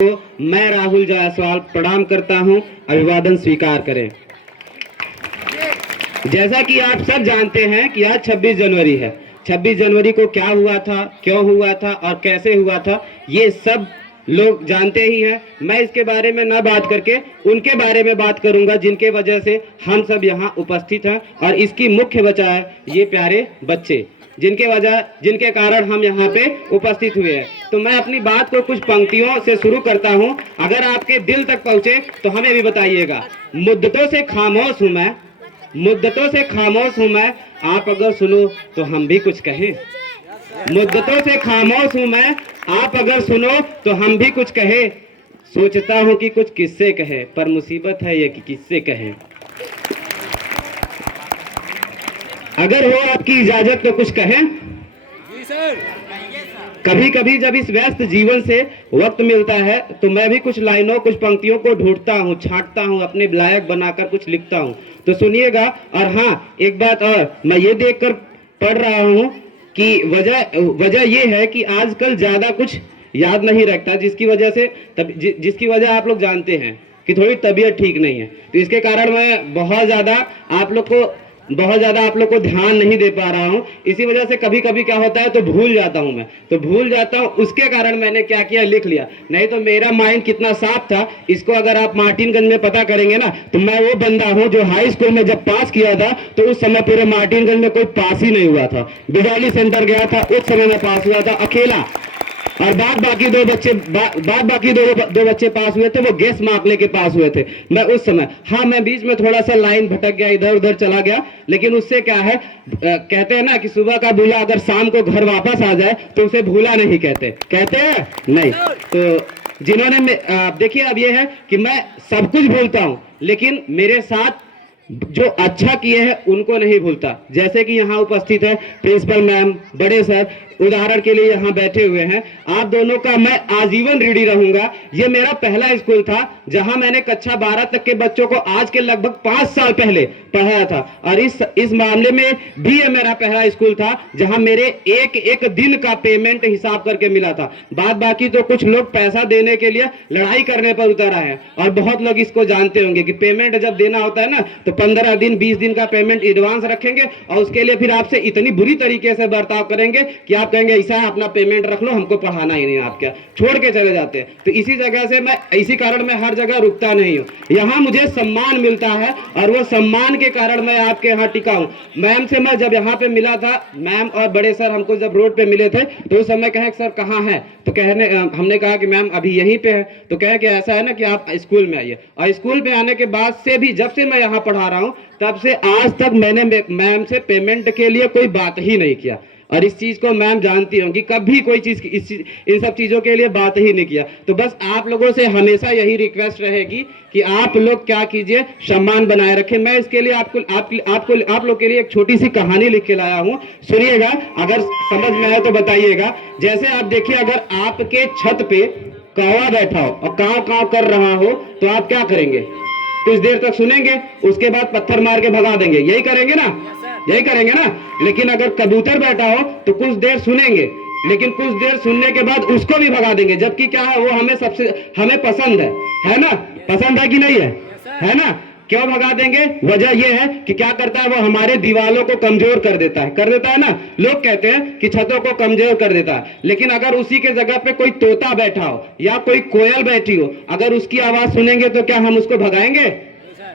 मैं राहुल जायसवाल प्रणाम करता हूं, अभिवादन स्वीकार करें। जैसा कि आप सब जानते हैं कि आज 26 जनवरी है। 26 जनवरी को क्या हुआ था, क्यों हुआ था और कैसे हुआ था, ये सब लोग जानते ही हैं। मैं इसके बारे में ना बात करके उनके बारे में बात करूंगा जिनके वजह से हम सब यहाँ उपस्थित हैं, और इसकी मुख्य वजह है ये प्यारे बच्चे जिनके कारण हम यहाँ पे उपस्थित हुए हैं। तो मैं अपनी बात को कुछ पंक्तियों से शुरू करता हूँ, अगर आपके दिल तक पहुँचे तो हमें भी बताइएगा। मुद्दतों से खामोश हूँ मैं, मुद्दतों से खामोश हूँ मैं, आप अगर सुनो तो हम भी कुछ कहें। मुद्दतों से खामोश हूँ मैं, आप अगर सुनो तो हम भी कुछ कहें। सोचता हूँ कि कुछ किससे कहे, पर मुसीबत है ये कि किससे कहें। अगर हो आपकी इजाजत तो कुछ कहें। जी सर। कभी कभी जब इस व्यस्त जीवन से वक्त मिलता है तो मैं भी कुछ लाइनों, कुछ पंक्तियों को ढूंढता हूँ, छांटता हूँ, अपने लायक बनाकर कुछ लिखता हूँ। तो सुनिएगा। और हाँ, एक बात और, मैं ये देखकर पढ़ रहा हूँ कि वजह ये है कि आजकल ज्यादा कुछ याद नहीं रखता, जिसकी वजह आप लोग जानते हैं कि थोड़ी तबीयत ठीक नहीं है। तो इसके कारण मैं बहुत ज्यादा आप लोग को ध्यान नहीं दे पा रहा हूँ। इसी वजह से कभी कभी क्या होता है तो भूल जाता हूँ। मैं तो भूल जाता हूँ, उसके कारण मैंने क्या किया, लिख लिया। नहीं तो मेरा माइंड कितना साफ था, इसको अगर आप मार्टिनगंज में पता करेंगे ना, तो मैं वो बंदा हूँ जो हाई स्कूल में जब पास किया था तो उस समय पूरे मार्टिनगंज में कोई पास ही नहीं हुआ था। बिजौली सेंटर गया था, उस समय में पास हुआ था अकेला, और बाद बाकी दो बच्चे पास हुए थे, वो गेस मार्क लेके पास हुए थे। मैं उस समय, हाँ, मैं बीच में थोड़ा सा लाइन भटक गया, इधर उधर चला गया, लेकिन उससे क्या है, कहते हैं ना कि सुबह का भूला अगर शाम को घर वापस आ जाए तो उसे भूला नहीं कहते हैं नहीं। तो जिन्होंने देखिए, अब ये है कि मैं सब कुछ भूलता हूं, लेकिन मेरे साथ जो अच्छा किए हैं उनको नहीं भूलता। जैसे कि यहाँ उपस्थित है प्रिंसिपल मैम, बड़े सर, उदाहरण के लिए यहाँ बैठे हुए हैं। आप दोनों का मैं आजीवन ऋणी रहूंगा। ये मेरा पहला स्कूल था जहाँ मैंने कक्षा 12 तक के बच्चों को आज के लगभग 5 साल पहले पढ़ाया था, और इस मामले में भी ये मेरा पहला स्कूल था जहाँ मेरे एक दिन का पेमेंट हिसाब करके मिला था। बाद बाकी तो कुछ लोग पैसा देने के लिए लड़ाई करने पर उतर आए हैं, और बहुत लोग इसको जानते होंगे कि पेमेंट जब देना होता है ना तो 15 दिन 20 दिन का पेमेंट एडवांस रखेंगे, और उसके लिए फिर आपसे इतनी बुरी तरीके से बर्ताव करेंगे कि आप कहेंगे ऐसा है, अपना पेमेंट रख लो, हमको पढ़ाना ही नहीं, आप क्या, छोड़ के चले जाते हैं। तो इसी कारण मैं हर जगह रुकता नहीं हूँ। यहाँ मुझे सम्मान मिलता है, और वो सम्मान के कारण मैं आपके यहाँ टिका हूँ। मैम से मैं जब यहाँ पे मिला था, मैम और बड़े सर हमको जब रोड पे मिले थे तो उस समय कहे सर कहाँ है, तो हमने कहा कि मैम अभी यहीं पे है। तो कहे कि ऐसा है ना कि आप स्कूल में आइए। और स्कूल में आने के बाद से भी, जब से मैं यहाँ पढ़ा रहा हूँ तब से आज तक मैंने मैम से पेमेंट के लिए कोई बात ही नहीं किया, और इस चीज को मैम जानती होंगी, कभी कोई चीज इन सब चीजों के लिए बात ही नहीं किया। तो बस आप लोगों से हमेशा यही रिक्वेस्ट रहेगी कि आप लोग क्या कीजिए, सम्मान बनाए रखें। मैं इसके लिए आप लोग के लिए एक छोटी सी कहानी लिख के लाया हूँ, सुनिएगा, अगर समझ में आए तो बताइएगा। जैसे आप देखिए, अगर आपके छत पे कौवा बैठा हो और काव काव कर रहा हो तो आप क्या करेंगे, कुछ देर तक सुनेंगे, उसके बाद पत्थर मार के भगा देंगे, यही करेंगे ना। लेकिन अगर कबूतर बैठा हो तो कुछ देर सुनेंगे, लेकिन कुछ देर सुनने के बाद उसको भी भगा देंगे, जबकि क्या है, वो हमें पसंद है ना, पसंद है कि नहीं है ना। क्यों भगा देंगे, वजह यह है कि क्या करता है, वो हमारे दीवालों को कमजोर कर देता है ना। लोग कहते हैं कि छतों को कमजोर कर देता है, लेकिन अगर उसी के जगह पे कोई तोता बैठा हो या कोई कोयल बैठी हो, अगर उसकी आवाज सुनेंगे तो क्या हम उसको भगाएंगे,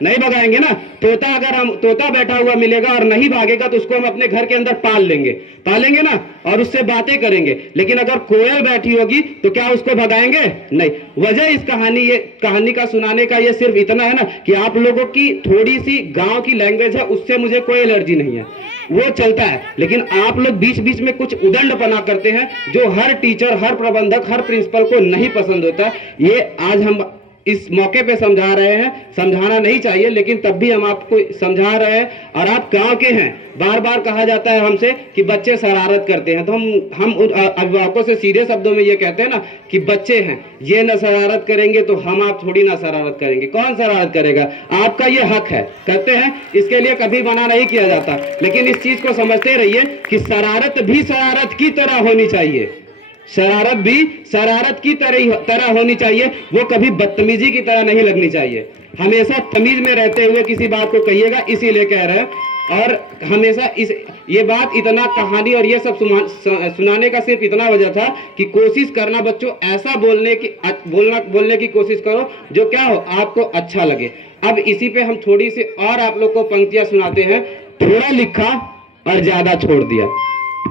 नहीं भगाएंगे ना। तोता बैठा हुआ मिलेगा और नहीं भागेगा तो उसको हम अपने घर के अंदर पाल लेंगे ना, और उससे बातें करेंगे। लेकिन अगर कोयल बैठी होगी तो क्या उसको भगाएंगे, नहीं। वजह इस कहानी का सुनाने का ये सिर्फ इतना है ना कि आप लोगों की थोड़ी सी गांव की लैंग्वेज है, उससे मुझे कोई एलर्जी नहीं है, वो चलता है। लेकिन आप लोग बीच बीच में कुछ उदंडपना करते हैं जो हर टीचर, हर प्रबंधक, हर प्रिंसिपल को नहीं पसंद होता। ये आज हम इस मौके पे समझा रहे हैं, समझाना नहीं चाहिए लेकिन तब भी हम आपको समझा रहे हैं। और आप गांव के हैं, बार बार कहा जाता है हमसे कि बच्चे शरारत करते हैं, तो हम अभिभावकों से सीधे शब्दों में ये कहते हैं ना कि बच्चे हैं, ये ना शरारत करेंगे तो हम आप थोड़ी ना शरारत करेंगे। कौन शरारत करेगा, आपका ये हक है, कहते हैं, इसके लिए कभी मना नहीं किया जाता। लेकिन इस चीज को समझते रहिए कि शरारत भी शरारत की तरह होनी चाहिए। शरारत भी शरारत की तरह होनी चाहिए, वो कभी बदतमीजी की तरह नहीं लगनी चाहिए। हमेशा तमीज में रहते हुए किसी बात को कहिएगा, इसीलिए कह रहे हैं। और हमेशा ये बात इतना कहानी और ये सब सुनाने का सिर्फ इतना वजह था कि कोशिश करना बच्चों, ऐसा बोलने की कोशिश करो जो क्या हो, आपको अच्छा लगे। अब इसी पे हम थोड़ी सी और आप लोग को पंक्तियां सुनाते हैं। थोड़ा लिखा और ज्यादा छोड़ दिया,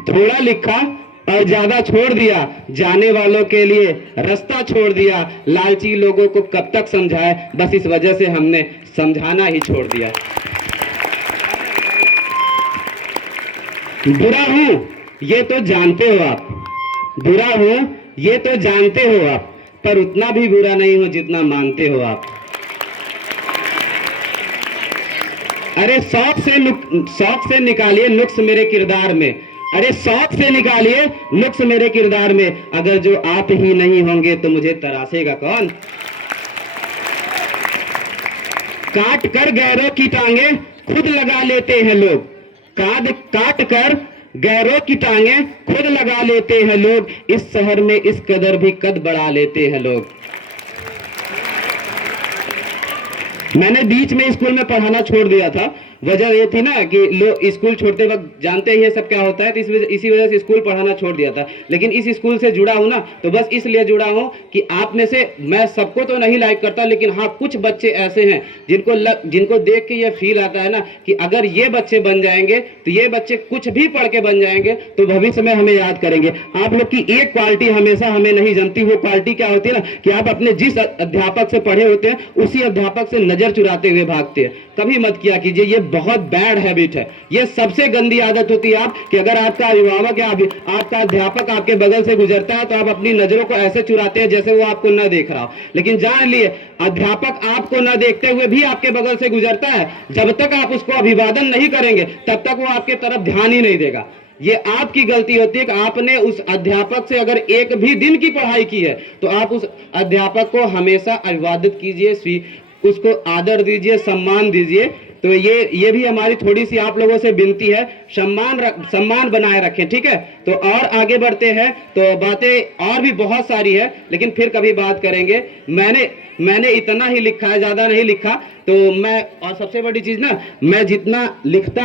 थोड़ा लिखा और ज्यादा छोड़ दिया, जाने वालों के लिए रास्ता छोड़ दिया, लालची लोगों को कब तक समझाए, बस इस वजह से हमने समझाना ही छोड़ दिया। बुरा हूं ये तो जानते हो आप, बुरा हूं ये तो जानते हो आप, पर उतना भी बुरा नहीं हो जितना मानते हो आप। अरे शौक से निकालिए नुक्स मेरे किरदार में, अरे शौक से निकालिए नुक्स मेरे किरदार में, अगर जो आप ही नहीं होंगे तो मुझे तराशेगा कौन। काट कर गैरों की टांगे खुद लगा लेते हैं लोग, काट कर गैरों की टांगे खुद लगा लेते हैं लोग, इस शहर में इस कदर भी कद बढ़ा लेते हैं लोग। मैंने बीच में स्कूल में पढ़ाना छोड़ दिया था, वजह ये थी ना कि लोग स्कूल छोड़ते वक्त जानते ही ये सब क्या होता है, तो इसी वजह से स्कूल पढ़ाना छोड़ दिया था। लेकिन इस स्कूल से जुड़ा हूं ना, तो बस इसलिए जुड़ा हूं कि आप में से मैं सबको तो नहीं लाइक करता, लेकिन हाँ कुछ बच्चे ऐसे हैं जिनको देख के ये फील आता है ना कि अगर ये बच्चे बन जाएंगे तो ये बच्चे कुछ भी पढ़ के बन जाएंगे तो भविष्य में हमें याद करेंगे। आप लोग की एक क्वालिटी हमेशा हमें नहीं जमती, वो क्वालिटी क्या होती है ना कि आप अपने जिस अध्यापक से पढ़े होते हैं उसी अध्यापक से नजर चुराते हुए भागते हैं। कभी मत किया कीजिए, ये बहुत बैड हैबिट है, ये सबसे गंदी आदत होती है आप कि अगर आपका अभिभावक या आपका अध्यापक आपके बगल से गुजरता है तो आप अपनी नजरों को ऐसे चुराते हैं जैसे वो आपको न देख रहा हो। लेकिन जान लिए अध्यापक आपको न देखते हुए भी आपके बगल से गुजरता है, जब तक आप उसको अभिवादन नहीं करेंगे तब तक वो आपके तरफ ध्यान ही नहीं देगा। ये आपकी गलती होती है कि आपने उस अध्यापक से अगर एक भी दिन की पढ़ाई की है तो आप उस अध्यापक को हमेशा अभिवादित कीजिए, उसको आदर दीजिए, सम्मान दीजिए। तो ये भी हमारी थोड़ी सी आप लोगों से विनती है, सम्मान बनाए रखें, ठीक है। तो और आगे बढ़ते हैं, तो बातें और भी बहुत सारी है लेकिन फिर कभी बात करेंगे। मैंने इतना ही लिखा है, ज्यादा नहीं लिखा। तो मैं, और सबसे बड़ी चीज ना, मैं जितना लिखता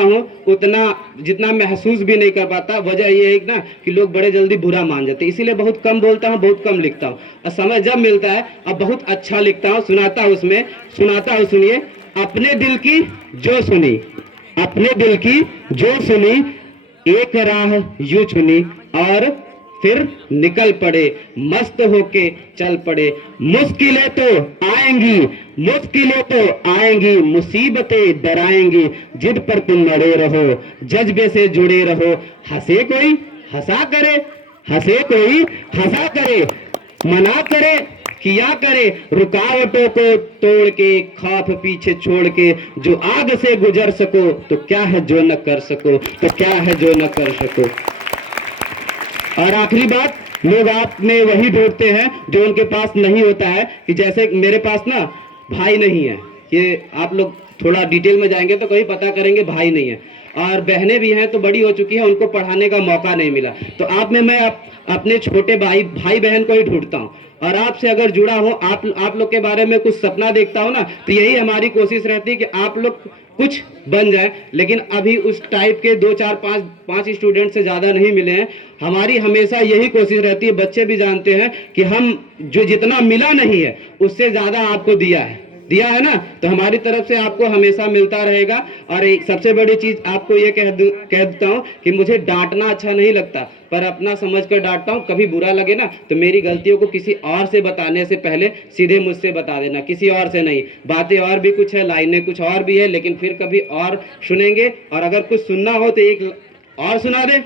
हूँ उतना जितना महसूस भी नहीं कर पाता। वजह ये है ना कि लोग बड़े जल्दी बुरा मान जाते हैं, इसीलिए बहुत कम बोलता हूँ, बहुत कम लिखता हूँ। और समय जब मिलता है अब बहुत अच्छा लिखता हूँ, सुनाता हूँ। सुनिए। अपने दिल की जो सुनी, एक राह यूं चुनी और फिर निकल पड़े, मस्त होके चल पड़े। मुश्किलें तो आएंगी, मुसीबतें डराएंगी, जिद पर तुम अड़े रहो, जज्बे से जुड़े रहो। हंसे कोई हंसा करे, मना करे किया करे, रुकावटों को तोड़ के, खौफ पीछे छोड़ के, जो आग से गुजर सको तो क्या है जो न कर सको। और आखिरी बात, लोग आप में वही ढूंढते हैं जो उनके पास नहीं होता है। कि जैसे मेरे पास ना भाई नहीं है, ये आप लोग थोड़ा डिटेल में जाएंगे तो कहीं पता करेंगे भाई नहीं है, और बहनें भी हैं तो बड़ी हो चुकी हैं, उनको पढ़ाने का मौका नहीं मिला। तो आप में मैं अपने छोटे भाई बहन को ही ढूंढता हूँ। और आपसे अगर जुड़ा हूँ, आप लोग के बारे में कुछ सपना देखता हूँ ना, तो यही हमारी कोशिश रहती है कि आप लोग कुछ बन जाए। लेकिन अभी उस टाइप के 2 4 5 स्टूडेंट से ज़्यादा नहीं मिले हैं। हमारी हमेशा यही कोशिश रहती है, बच्चे भी जानते हैं कि हम जो जितना मिला नहीं है उससे ज़्यादा आपको दिया है ना, तो हमारी तरफ से आपको हमेशा मिलता रहेगा। और एक सबसे बड़ी चीज़ आपको ये कह देता हूँ कि मुझे डांटना अच्छा नहीं लगता, पर अपना समझ कर डांटता हूँ। कभी बुरा लगे ना तो मेरी गलतियों को किसी और से बताने से पहले सीधे मुझसे बता देना, किसी और से नहीं। बातें और भी कुछ है, लाइनें कुछ और भी है, लेकिन फिर कभी और सुनेंगे। और अगर कुछ सुनना हो तो एक और सुना दे,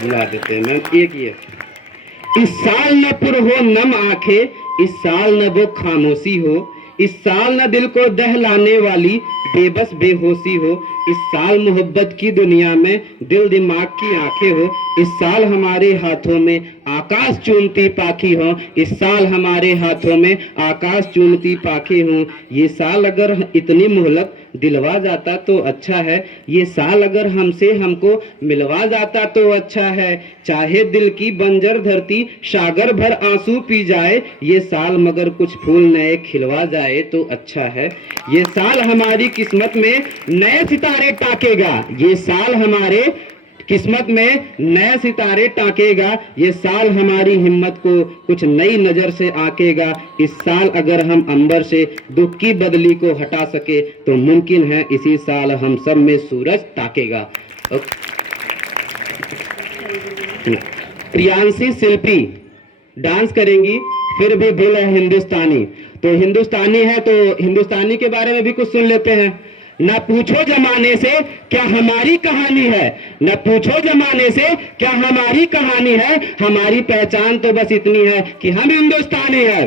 बुला देते हैं मैम। एक ये, इस साल न पुर हो नम आंखें, इस साल न वो खामोशी हो, इस साल न दिल को दहलाने वाली बेबस बेहोशी हो, इस साल मोहब्बत की दुनिया में दिल दिमाग की आंखें हो, इस साल हमारे हाथों में आकाश चूमती पाखी हो, इस साल हमारे हाथों में आकाश चूमती पाखी हो। ये साल अगर इतनी मोहलत दिलवा जाता तो अच्छा है, ये साल अगर हमसे हमको मिलवा जाता तो अच्छा है। चाहे दिल की बंजर धरती सागर भर आंसू पी जाए, ये साल मगर कुछ फूल नए खिलवा जाए तो अच्छा है। ये साल हमारी किस्मत में नए सितारे टाकेगा, ये साल हमारे किस्मत में नए सितारे टाकेगा, ये साल हमारी हिम्मत को कुछ नई नजर से आकेगा। इस साल अगर हम अंबर से दुख की बदली को हटा सके तो मुमकिन है इसी साल हम सब में सूरज ताकेगा। प्रियांशी शिल्पी डांस करेंगी, फिर भी दिल है हिंदुस्तानी। तो हिंदुस्तानी है तो हिंदुस्तानी के बारे में भी कुछ सुन लेते हैं। न पूछो जमाने से क्या हमारी कहानी है, न पूछो जमाने से क्या हमारी कहानी है, हमारी पहचान तो बस इतनी है कि हम हिंदुस्तानी है।